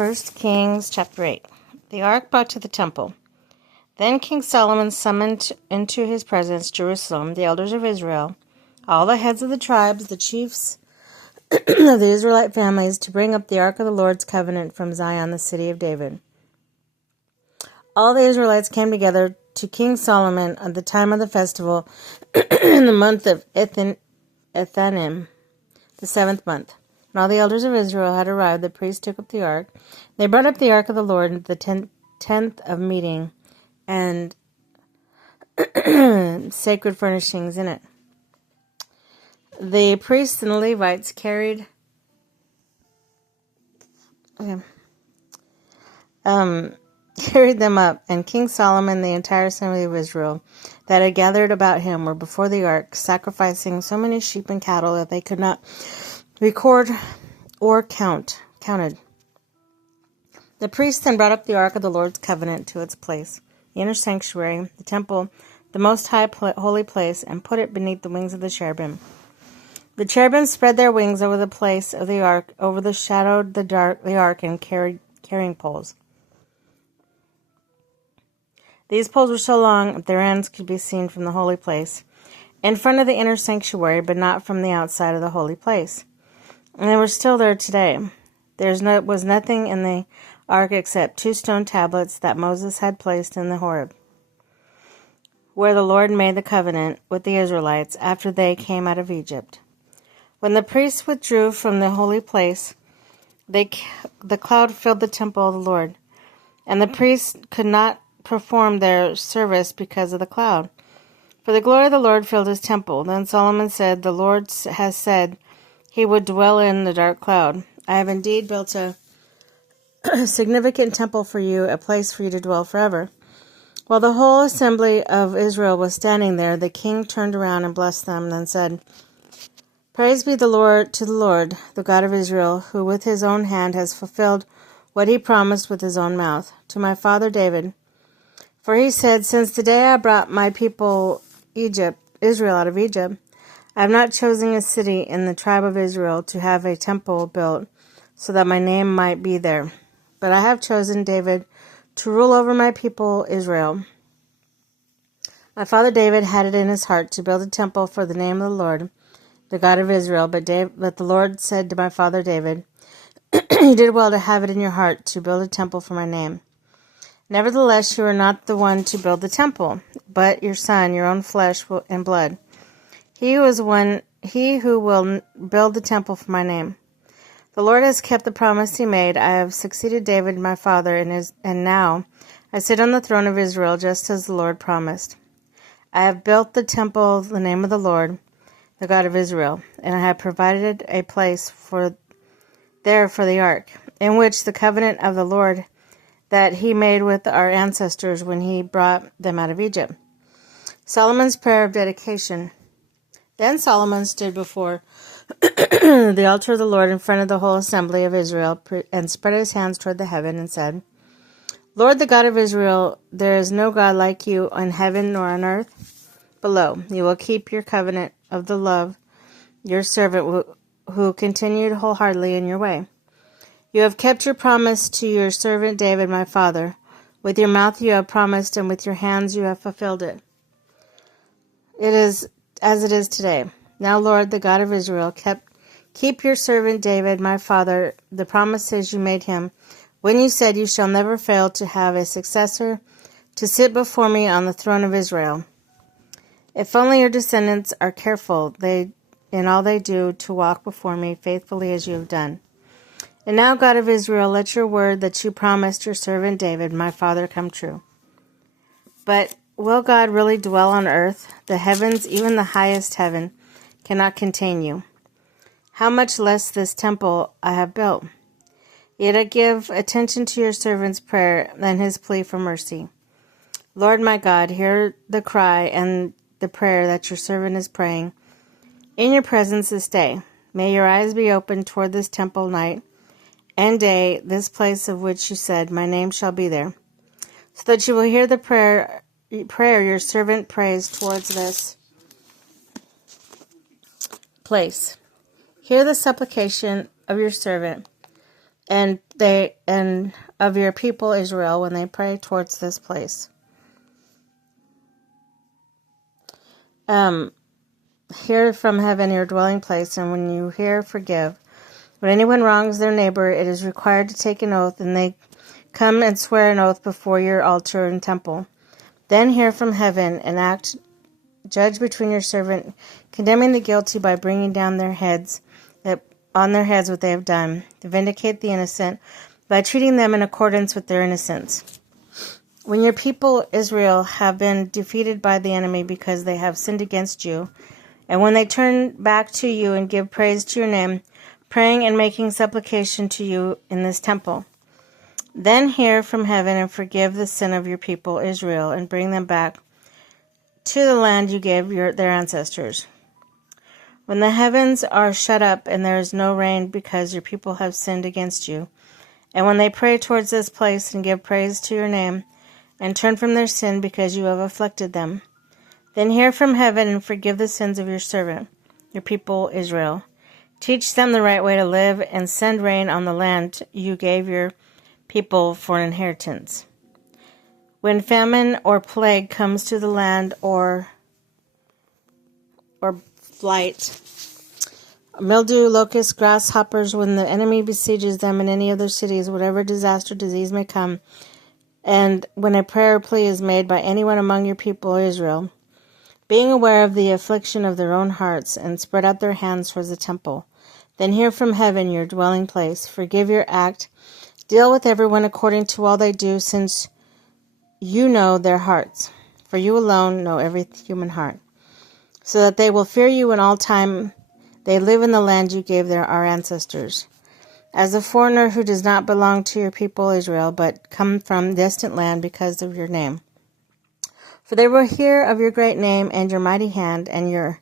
1 Kings chapter 8. The ark brought to the temple. Then King Solomon summoned into his presence Jerusalem, the elders of Israel, all the heads of the tribes, the chiefs of the Israelite families, to bring up the ark of the Lord's covenant from Zion, the city of David. All the Israelites came together to King Solomon at the time of the festival in the month of Ethanim, the 7th month. When all the elders of Israel had arrived, the priests took up the ark. They brought up the ark of the Lord into the 10th of meeting and sacred furnishings in it. The priests and the Levites carried them up, and King Solomon, the entire assembly of Israel that had gathered about him, were before the ark, sacrificing so many sheep and cattle that they could not record or counted. The priests then brought up the ark of the Lord's covenant to its place, the inner sanctuary, the temple, the most high holy place, and put it beneath the wings of the cherubim. The cherubim spread their wings over the place of the ark, overshadowed the ark, and carrying poles. These poles were so long that their ends could be seen from the holy place, in front of the inner sanctuary, but not from the outside of the holy place. And they were still there today. There was nothing in the ark except 2 stone tablets that Moses had placed in the Horeb, where the Lord made the covenant with the Israelites after they came out of Egypt. When the priests withdrew from the holy place, the cloud filled the temple of the Lord, and the priests could not perform their service because of the cloud. For the glory of the Lord filled his temple. Then Solomon said, "The Lord has said he would dwell in the dark cloud. I have indeed built a significant temple for you, a place for you to dwell forever." While the whole assembly of Israel was standing there, the king turned around and blessed them, then said, "Praise be to the Lord, the God of Israel, who with his own hand has fulfilled what he promised with his own mouth to my father David. For he said, 'Since the day I brought my people Israel out of Egypt, I have not chosen a city in the tribe of Israel to have a temple built so that my name might be there. But I have chosen David to rule over my people Israel.' My father David had it in his heart to build a temple for the name of the Lord, the God of Israel. But the Lord said to my father David, 'You did well to have it in your heart to build a temple for my name. Nevertheless, you are not the one to build the temple, but your son, your own flesh and blood. He who will build the temple for my name. The Lord has kept the promise he made. I have succeeded David my father, and now I sit on the throne of Israel, just as the Lord promised. I have built the temple of the name of the Lord, the God of Israel, and I have provided a place there for the ark, in which the covenant of the Lord that he made with our ancestors when he brought them out of Egypt." Solomon's prayer of dedication. Then Solomon stood before the altar of the Lord in front of the whole assembly of Israel and spread his hands toward the heaven and said, "Lord, the God of Israel, there is no God like you on heaven nor on earth below. You will keep your covenant of the love, your servant who continued wholeheartedly in your way. You have kept your promise to your servant David, my father. With your mouth you have promised, and with your hands you have fulfilled it. It is as it is today. Now, Lord, the God of Israel, keep your servant David, my father, the promises you made him, when you said, 'You shall never fail to have a successor to sit before me on the throne of Israel.' If only your descendants are careful in all they do to walk before me faithfully as you have done. And now, God of Israel, let your word that you promised your servant David, my father, come true. But will God really dwell on earth? The heavens, even the highest heaven, cannot contain you. How much less this temple I have built? Yet I give attention to your servant's prayer and his plea for mercy. Lord my God, hear the cry and the prayer that your servant is praying in your presence this day. May your eyes be open toward this temple night and day, this place of which you said, 'My name shall be there,' so that you will hear the prayer your servant prays towards this place. Hear the supplication of your servant and of your people Israel when they pray towards this place. Hear from heaven your dwelling place, and when you hear, forgive. When anyone wrongs their neighbor, it is required to take an oath, and they come and swear an oath before your altar and temple. Then hear from heaven and judge between your servant, condemning the guilty by bringing down on their heads what they have done, to vindicate the innocent by treating them in accordance with their innocence. When your people Israel have been defeated by the enemy because they have sinned against you, and when they turn back to you and give praise to your name, praying and making supplication to you in this temple, then hear from heaven and forgive the sin of your people Israel and bring them back to the land you gave their ancestors. When the heavens are shut up and there is no rain because your people have sinned against you, and when they pray towards this place and give praise to your name and turn from their sin because you have afflicted them, then hear from heaven and forgive the sins of your servant, your people Israel. Teach them the right way to live and send rain on the land you gave your people for an inheritance. When famine or plague comes to the land or blight, mildew, locusts, grasshoppers, when the enemy besieges them in any of their cities, whatever disaster, disease may come, and when a prayer or plea is made by anyone among your people Israel, being aware of the affliction of their own hearts, and spread out their hands towards the temple, then hear from heaven your dwelling place, forgive your act, deal with everyone according to all they do, since you know their hearts, for you alone know every human heart, so that they will fear you in all time they live in the land you gave our ancestors. As a foreigner who does not belong to your people Israel, but come from distant land because of your name. For they will hear of your great name and your mighty hand and your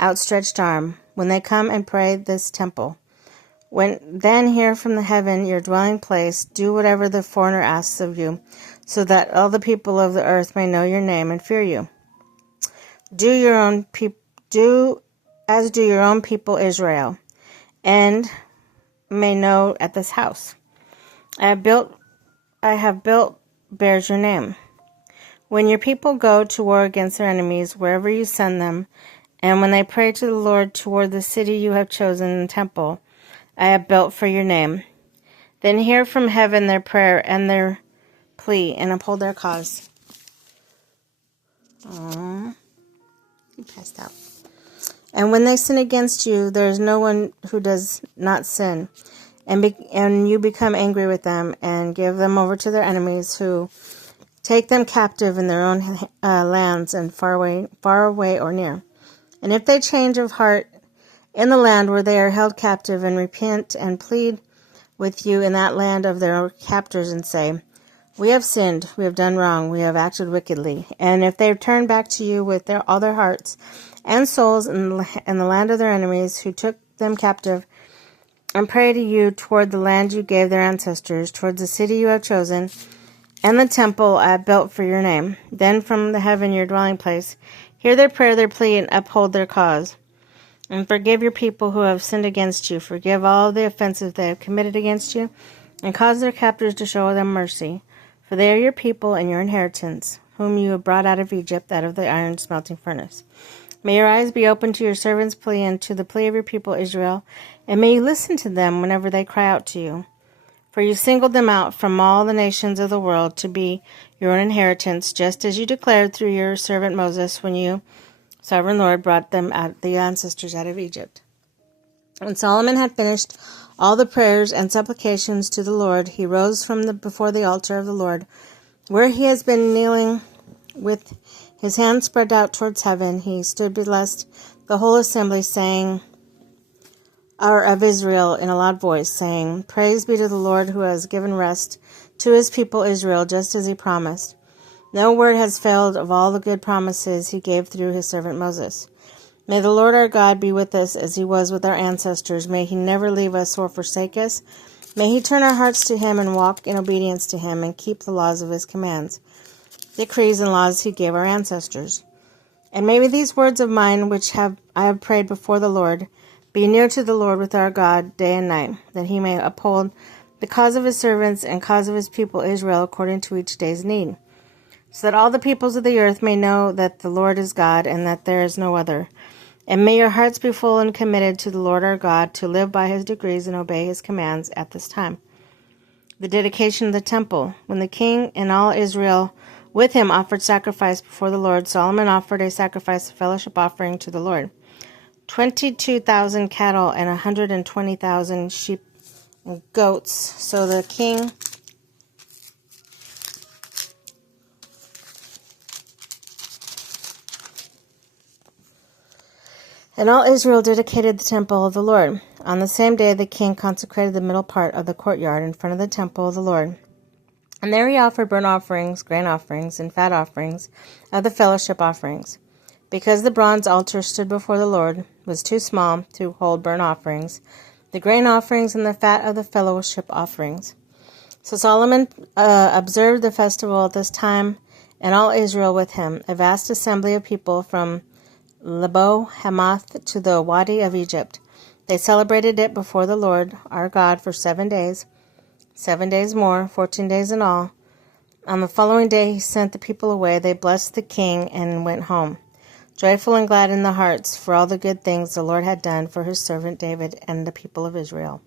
outstretched arm when they come and pray this temple. Then hear from the heaven your dwelling place, do whatever the foreigner asks of you, so that all the people of the earth may know your name and fear you. Do as do your own people Israel, and may know at this house I have built bears your name. When your people go to war against their enemies, wherever you send them, and when they pray to the Lord toward the city you have chosen in the temple I have built for your name, then hear from heaven their prayer and their plea, and uphold their cause. He passed out. And when they sin against you, there is no one who does not sin, and you become angry with them and give them over to their enemies, who take them captive in their own lands and far away or near. And if they change of heart in the land where they are held captive, and repent and plead with you in that land of their captors, and say, we have sinned, we have done wrong, we have acted wickedly. And if they turn back to you with all their hearts and souls in the land of their enemies, who took them captive, and pray to you toward the land you gave their ancestors, towards the city you have chosen, and the temple I have built for your name, then from the heaven your dwelling place, hear their prayer, their plea, and uphold their cause. And forgive your people who have sinned against you. Forgive all the offenses they have committed against you, and cause their captors to show them mercy. For they are your people and your inheritance, whom you have brought out of Egypt, out of the iron smelting furnace. May your eyes be open to your servant's plea and to the plea of your people Israel, and may you listen to them whenever they cry out to you. For you singled them out from all the nations of the world to be your own inheritance, just as you declared through your servant Moses when you, sovereign Lord, brought them out, the ancestors out of Egypt. When Solomon had finished all the prayers and supplications to the Lord, he rose from before the altar of the Lord, where he has been kneeling with his hands spread out towards heaven. He stood blessed the whole assembly, of Israel in a loud voice, saying, Praise be to the Lord, who has given rest to his people Israel, just as he promised. No word has failed of all the good promises he gave through his servant Moses. May the Lord our God be with us as he was with our ancestors. May he never leave us or forsake us. May he turn our hearts to him and walk in obedience to him, and keep the laws of his commands, decrees and laws he gave our ancestors. And may these words of mine, which I have prayed before the Lord, be near to the Lord with our God day and night, that he may uphold the cause of his servants and cause of his people Israel according to each day's need, so that all the peoples of the earth may know that the Lord is God and that there is no other. And may your hearts be full and committed to the Lord our God, to live by his decrees and obey his commands at this time. The dedication of the temple. When the king and all Israel with him offered sacrifice before the Lord, Solomon offered a sacrifice of fellowship offering to the Lord. 22,000 cattle and 120,000 sheep and goats. So the king and all Israel dedicated the temple of the Lord. On the same day the king consecrated the middle part of the courtyard in front of the temple of the Lord. And there he offered burnt offerings, grain offerings, and fat offerings of the fellowship offerings. Because the bronze altar stood before the Lord was too small to hold burnt offerings, the grain offerings, and the fat of the fellowship offerings. So Solomon observed the festival at this time, and all Israel with him, a vast assembly of people from Lebo Hamath to the Wadi of Egypt. They celebrated it before the Lord our God for 7 days, 7 days more, 14 days in all. On the following day he sent the people away. They blessed the king and went home, joyful and glad in the hearts for all the good things the Lord had done for his servant David and the people of Israel.